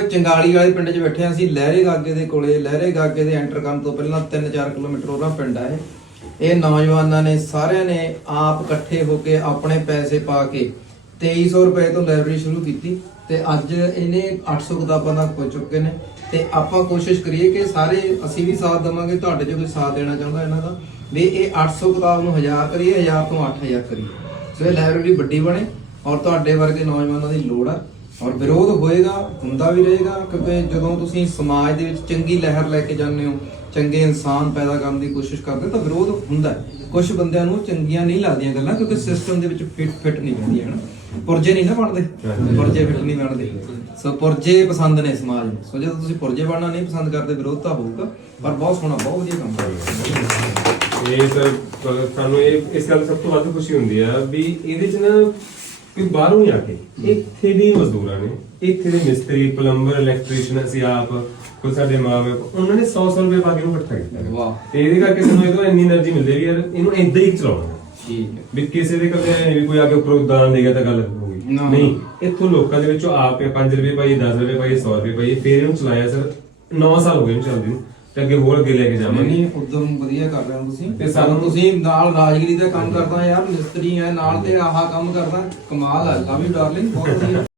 ਚੰਗਾਲੀ ਵਾਲੇ ਪਿੰਡ 'ਚ ਬੈਠੇ ਹਾਂ ਅਸੀਂ, ਲਹਿਰੇ ਗਾਗੇ ਦੇ ਕੋਲੇ, ਲਹਿਰੇ ਗਾਗੇ ਦੇ ਐਂਟਰ ਕਰਨ ਤੋਂ ਪਹਿਲਾਂ 3-4 ਕਿਲੋਮੀਟਰ ਉਹਦਾ ਪਿੰਡ ਆ ਇਹ। ਇਹ ਨੌਜਵਾਨਾਂ ਨੇ, ਸਾਰਿਆਂ ਨੇ ਆਪ ਇਕੱਠੇ ਹੋ ਕੇ ਆਪਣੇ ਪੈਸੇ ਪਾ ਕੇ 2300 ਰੁਪਏ ਤੋਂ ਲਾਇਬ੍ਰੇਰੀ ਸ਼ੁਰੂ ਕੀਤੀ ਤੇ ਅੱਜ ਇਹਨੇ 800 ਕਿਤਾਬਾਂ ਤੱਕ ਪਹੁੰਚ ਚੁੱਕੇ ਨੇ। ਤੇ ਆਪਾਂ ਕੋਸ਼ਿਸ਼ ਕਰੀਏ ਕਿ ਸਾਰੇ ਅਸੀਂ ਵੀ ਸਾਥ ਦੇਵਾਂਗੇ, ਤੁਹਾਡੇ ਜੇ ਕੋਈ ਸਾਥ ਦੇਣਾ ਚਾਹੁੰਦਾ ਇਹਨਾਂ ਦਾ, ਵੀ ਇਹ 800 ਕਿਤਾਬ ਨੂੰ 1000 ਕਰੀਏ 1000 ਤੋਂ 8000 ਕਰੀਏ। ਸੋ ਇਹ ਲਾਇਬ੍ਰੇਰੀ ਵੱਡੀ ਬਣੇ ਔਰ ਤੁਹਾਡੇ ਵਰਗੇ ਨੌਜਵਾਨਾਂ ਦੀ ਲੋੜ ਆ। ਔਰ ਵਿਰੋਧ ਹੋਏਗਾ, ਹੁੰਦਾ ਵੀ ਰਹੇਗਾ, ਕਿਉਂਕਿ ਜਦੋਂ ਤੁਸੀਂ ਸਮਾਜ ਦੇ ਵਿੱਚ ਚੰਗੀ ਲਹਿਰ ਲੈ ਕੇ ਜਾਂਦੇ ਹੋ, ਚੰਗੇ ਇਨਸਾਨ ਪੈਦਾ ਕਰਨ ਦੀ ਕੋਸ਼ਿਸ਼ ਕਰਦੇ ਤਾਂ ਵਿਰੋਧ ਹੁੰਦਾ ਕੁਝ ਬੰਦਿਆਂ ਨੂੰ ਚੰਗੀਆਂ ਨਹੀਂ ਲੱਗਦੀਆਂ ਗੱਲਾਂ, ਕਿਉਂਕਿ ਸਿਸਟਮ ਦੇ ਵਿੱਚ ਫਿੱਟ ਫਿੱਟ ਨਹੀਂ ਹੁੰਦੀਆਂ ਹਨ ਪੁਰਜੇ ਨਹੀਂ ਨਾ ਬਣਦੇ? ਪੁਰਜੇ ਫਿੱਟ ਨਹੀਂ ਬਣਦੇ। ਸੋ ਪੁਰਜੇ ਪਸੰਦ ਨੇ ਸਮਾਜ ਨੂੰ। ਸੋ ਜਦੋਂ ਤੁਸੀਂ ਪੁਰਜੇ ਬਣਨਾ ਨਹੀਂ ਪਸੰਦ ਕਰਦੇ, ਵਿਰੋਧ ਤਾਂ ਹੋਊਗਾ, ਪਰ ਬਹੁਤ ਸੋਹਣਾ, ਬਹੁਤ ਵਧੀਆ ਕੰਮ ਕਰ ਇਹ ਤਾਂ ਸਾਨੂੰ ਇਹ, ਇਸ ਗੱਲ ਸਭ ਤੋਂ ਵੱਧ ਖੁਸ਼ੀ ਹੁੰਦੀ ਆ ਵੀ ਇਹਦੇ ਚ ਨਾ ਕਿ ਬਾਹਰੋਂ ਆ ਕੇ ਇੱਥੇ ਦੇ ਮਜ਼ਦੂਰਾਂ ਨੇ ਇੱਥੇ ਦੇ ਮਿਸਤਰੀ ਪਲੰਬਰ ਇਲੈਕਟ੍ਰੀਸ਼ੀਅਨ ਅਸੀਂ ਆਪ ਕੋਈ ਸਾਡੇ ਮਾਪੇ ਉਹਨਾਂ ਨੇ 100 100 ਰੁਪਏ ਪਾ ਕੇ ਨੂੰ ਇਕੱਠਾ ਕੀਤਾ। ਵਾਹ। ਤੇ ਇਹਦੇ ਕਰਕੇ ਸਾਨੂੰ ਇਹਦੋਂ ਇੰਨੀ એનર્ਜੀ ਮਿਲਦੀ ਵੀ ਯਾਰ ਇਹਨੂੰ ਇਦਾਂ ਹੀ ਚਲਾਉਣਾ। ਠੀਕ ਹੈ। ਵੀ ਕਿਸੇ ਦੇ ਕਦੇ ਐਂ ਕੋਈ ਆ ਕੇ ਉੱਪਰੋਂ ਦਾਨ ਦੇ ਗਿਆ ਤਾਂ ਗੱਲ ਹੋ ਗਈ। ਨਹੀਂ ਇੱਥੋਂ ਲੋਕਾਂ ਦੇ ਵਿੱਚੋਂ ਆਪੇ 5 ਰੁਪਏ ਪਾਈਏ 10 ਰੁਪਏ ਪਾਈਏ 100 ਰੁਪਏ ਪਾਈਏ ਫੇਰ ਇਹਨੂੰ ਚਲਾਇਆ ਸਰ 9 ਸਾਲ ਹੋ ਗਏ ਇਹਨੂੰ ਚੱਲਦੇ ਨੂੰ। ਤੇ ਅੱਗੇ ਹੋਰ ਅੱਗੇ ਲੈ ਕੇ ਜਾਵਾਂਗੇ। ਨਹੀਂ ਉਦਮ ਵਧੀਆ ਕਰ ਰਹੇ ਹੋ ਤੁਸੀਂ। ਤੇ ਸਾਨੂੰ ਤੁਸੀਂ ਨਾਲ ਰਾਜਗੀਰੀ ਦਾ ਕੰਮ ਕਰਦਾ ਯਾਰ ਮਿਸਤਰੀ ਹੈ ਨਾਲ ਤੇ ਆਹ ਕੰਮ ਕਰਦਾ। ਕਮਾਲ ਹੈ ਲਵ ਯੂ ਡਾਰਲਿੰਗ ਬਹੁਤ ਵਧੀਆ।